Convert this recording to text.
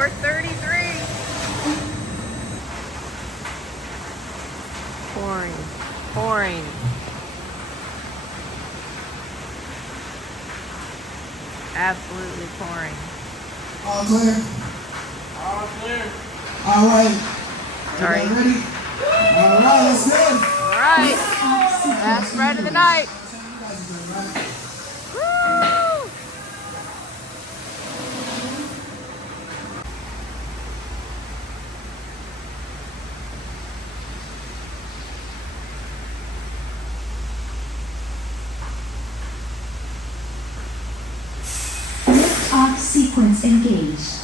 4:33. Pouring, pouring. Absolutely pouring. All clear? All clear. All right. Sorry. Everybody ready? All right, let's go. All right. Last ride of the night. Woo! Lift-off sequence engaged.